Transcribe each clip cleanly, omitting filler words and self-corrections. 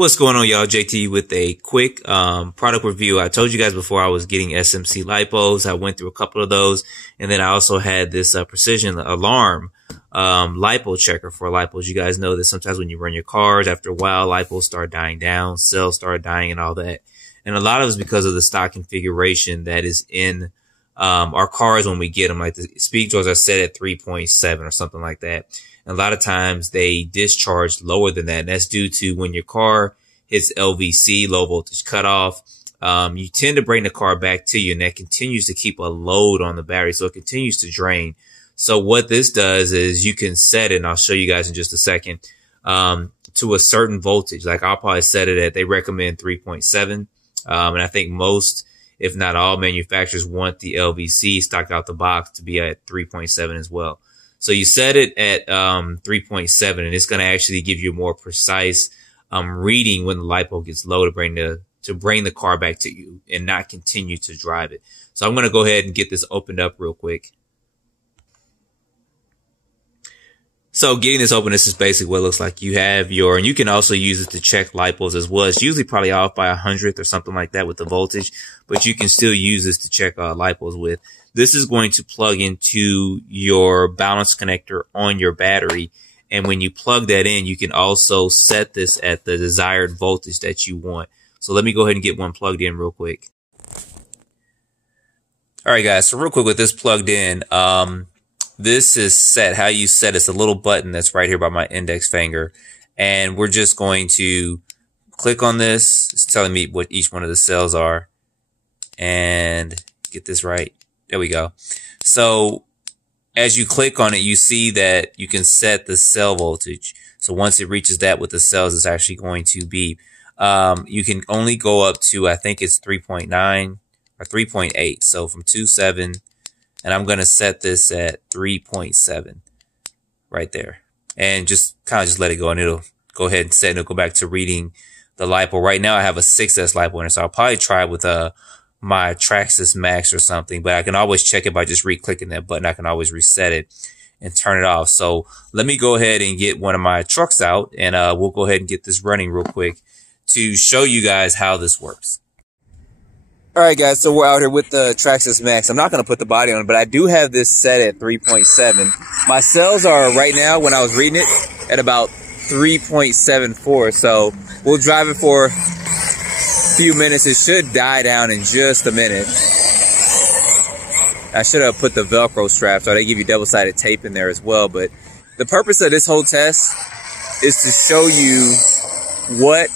What's going on, y'all? JT with a quick product review. I told you guys before I was getting SMC lipos. I went through a couple of those, and then I also had this precision alarm lipo checker for lipos. You guys know that sometimes when you run your cars, after a while, lipos start dying down, cells start dying, and all that. And a lot of it's because of the stock configuration that is in our cars when we get them. Like the speed doors are set at 3.7 or something like that. And a lot of times they discharge lower than that. And that's due to when your car hits LVC, low voltage cutoff, you tend to bring the car back to you, and that continues to keep a load on the battery. So it continues to drain. So what this does is you can set it, and I'll show you guys in just a second, to a certain voltage. Like I'll probably set it at, they recommend 3.7. And I think most, if not all, manufacturers want the LVC stock out the box to be at 3.7 as well. So you set it at 3.7, and it's going to actually give you a more precise reading when the lipo gets low to bring the car back to you and not continue to drive it. So I'm going to go ahead and get this opened up real quick. So getting this open, this is basically what it looks like. You have your, and you can also use it to check lipos as well. It's usually probably off by 100th or something like that with the voltage, but you can still use this to check lipos with. This is going to plug into your balance connector on your battery. And when you plug that in, you can also set this at the desired voltage that you want. So let me go ahead and get one plugged in real quick. All right, guys. So real quick with this plugged in, this is set. How you set it's a little button that's right here by my index finger. And we're just going to click on this. It's telling me what each one of the cells are. And get this right. There we go. So as you click on it, you see that you can set the cell voltage. So once it reaches that with the cells, it's actually going to beep. You can only go up to, I think it's 3.9 or 3.8. So from 2.7, and I'm going to set this at 3.7 right there. And just kind of just let it go, and it'll go ahead and set, and it'll go back to reading the lipo. Right now I have a 6S lipo in it, so I'll probably try it with my Traxxas Max or something, but I can always check it by just re-clicking that button. I can always reset it and turn it off. So let me go ahead and get one of my trucks out, and we'll go ahead and get this running real quick to show you guys how this works. All right, guys, so we're out here with the Traxxas Max. I'm not going to put the body on it, but I do have this set at 3.7. My cells are right now, when I was reading it, at about 3.74. So we'll drive it for a few minutes. It should die down in just a minute. I should have put the Velcro strap, so they give you double-sided tape in there as well. But the purpose of this whole test is to show you what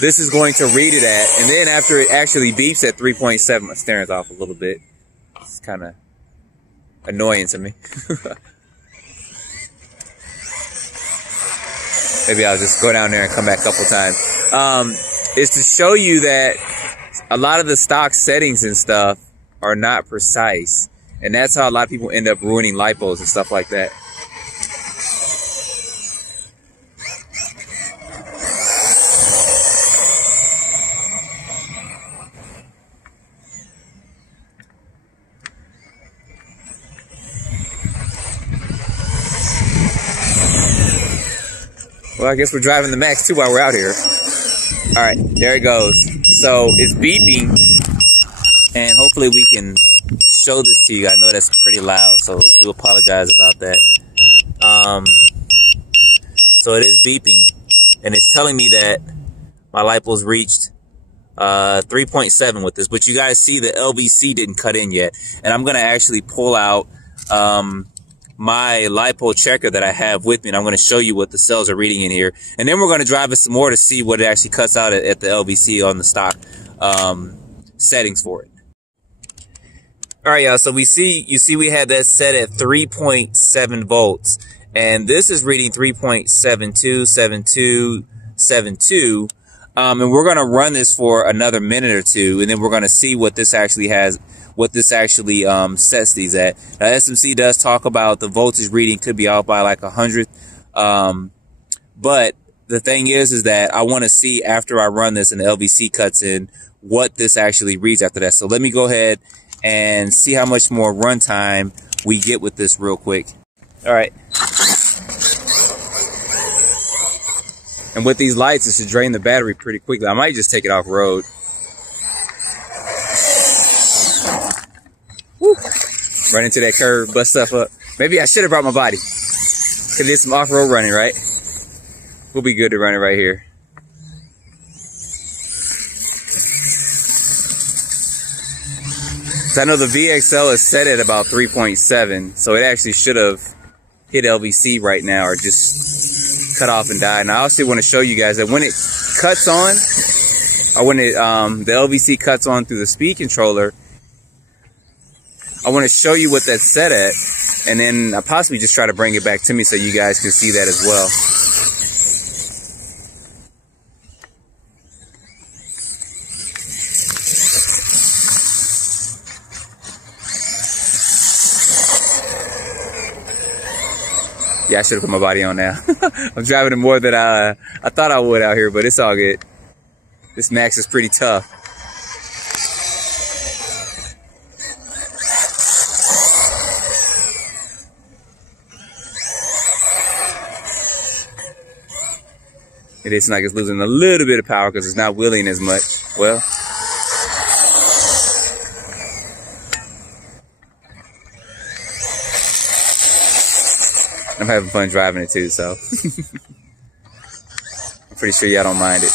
this is going to read it at, and then after it actually beeps at 3.7, my steering's off a little bit. It's kind of annoying to me. Maybe I'll just go down there and come back a couple times. Is to show you that a lot of the stock settings and stuff are not precise, and that's how a lot of people end up ruining lipos and stuff like that. Well, I guess we're driving the Max too while we're out here. All right, there it goes. So it's beeping, and hopefully we can show this to you. I know that's pretty loud, so do apologize about that. So it is beeping, and it's telling me that my lipo's reached 3.7 with this, but you guys see the LVC didn't cut in yet. And I'm going to actually pull out my lipo checker that I have with me, and I'm going to show you what the cells are reading in here, and then we're going to drive it some more to see what it actually cuts out at the LVC on the stock settings for it. All right, y'all, so you see we had that set at 3.7 volts, and this is reading 3.727272, and we're going to run this for another minute or two, and then we're going to see what this actually has, what this actually sets these at. Now, SMC does talk about the voltage reading could be off by like 100th. But the thing is that I want to see after I run this and the LVC cuts in what this actually reads after that. So let me go ahead and see how much more runtime we get with this real quick. All right. And with these lights, it's to drain the battery pretty quickly. I might just take it off road. Woo. Run into that curve, bust stuff up. Maybe I should have brought my body. Could do some off-road running, right? We'll be good to run it right here. So I know the VXL is set at about 3.7, so it actually should have hit LVC right now or just cut off and died. And I also want to show you guys that when it cuts on, or when it the LVC cuts on through the speed controller, I want to show you what that's set at, and then I possibly just try to bring it back to me so you guys can see that as well. Yeah, I should have put my body on now. I'm driving it more than I thought I would out here, but it's all good. This Max is pretty tough. It is like it's losing a little bit of power because it's not wheeling as much. Well, I'm having fun driving it too, so I'm pretty sure y'all don't mind it.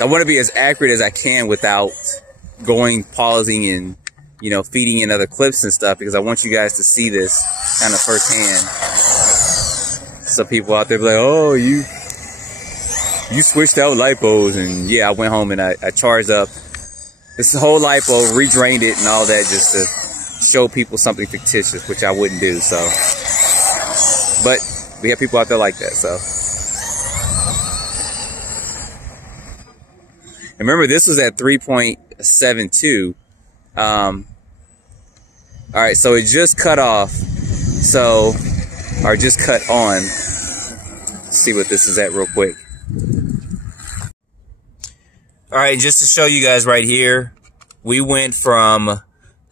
I want to be as accurate as I can without pausing and, you know, feeding in other clips and stuff, because I want you guys to see this kind of firsthand. Some people out there be like, oh, you switched out lipos. And yeah, I went home and I charged up this whole lipo, redrained it and all that just to show people something fictitious, which I wouldn't do. So, but we have people out there like that. So, and remember, this was at 3.72. All right, so it just cut off. So, or just cut on. Let's see what this is at real quick. All right, just to show you guys right here, we went from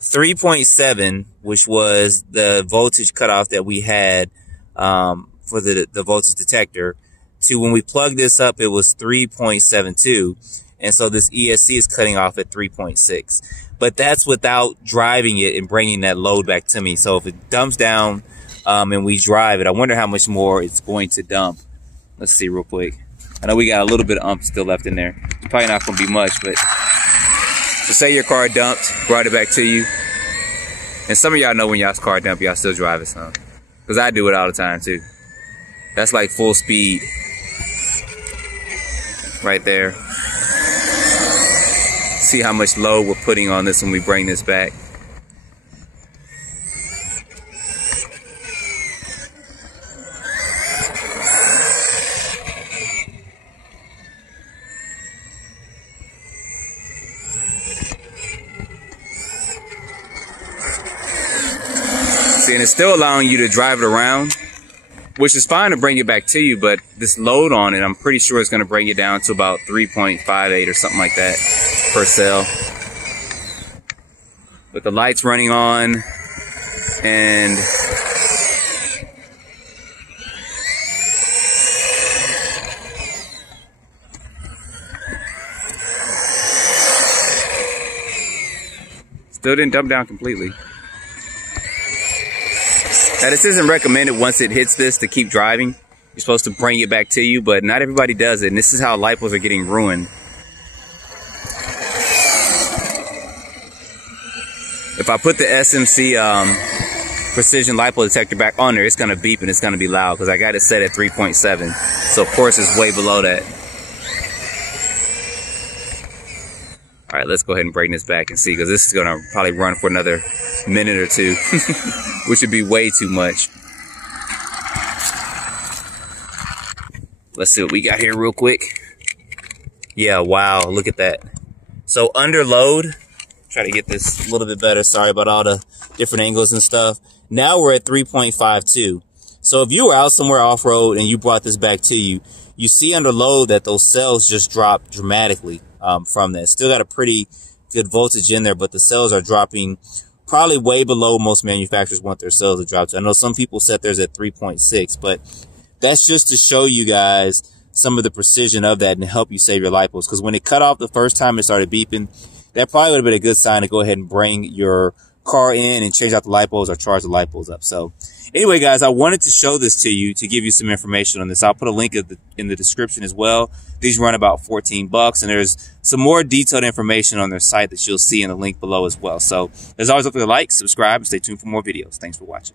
3.7, which was the voltage cutoff that we had for the voltage detector, to when we plugged this up, it was 3.72. And so this ESC is cutting off at 3.6. But that's without driving it and bringing that load back to me. So if it dumps down and we drive it, I wonder how much more it's going to dump. Let's see real quick. I know we got a little bit of still left in there. It's probably not going to be much, but so say your car dumped, brought it back to you. And some of y'all know when y'all's car dump, y'all still drive it some. Because I do it all the time too. That's like full speed. Right there. See how much load we're putting on this when we bring this back. See, and it's still allowing you to drive it around, which is fine to bring it back to you, but this load on it, I'm pretty sure it's going to bring it down to about 3.58 or something like that per cell. With the lights running on and still didn't dump down completely. Now, this isn't recommended once it hits this to keep driving. You're supposed to bring it back to you, but not everybody does it. And this is how lipos are getting ruined. If I put the SMC precision lipo detector back on there, it's going to beep and it's going to be loud because I got it set at 3.7. So, of course, it's way below that. All right, let's go ahead and bring this back and see, because this is going to probably run for another minute or two, which would be way too much. Let's see what we got here real quick. Yeah, wow, look at that. So under load, try to get this a little bit better. Sorry about all the different angles and stuff. Now we're at 3.52. So if you were out somewhere off-road and you brought this back to you, you see under load that those cells just dropped dramatically from that. Still got a pretty good voltage in there, but the cells are dropping probably way below most manufacturers want their cells to drop to. I know some people set theirs at 3.6, but that's just to show you guys some of the precision of that and help you save your lipos. Because when it cut off the first time it started beeping, that probably would have been a good sign to go ahead and bring your car in and change out the lipos or charge the lipos up. So anyway, guys, I wanted to show this to you to give you some information on this. I'll put a link in the description as well. These run about $14, and there's some more detailed information on their site that you'll see in the link below as well. So as always, don't forget to like, subscribe, and stay tuned for more videos. Thanks for watching.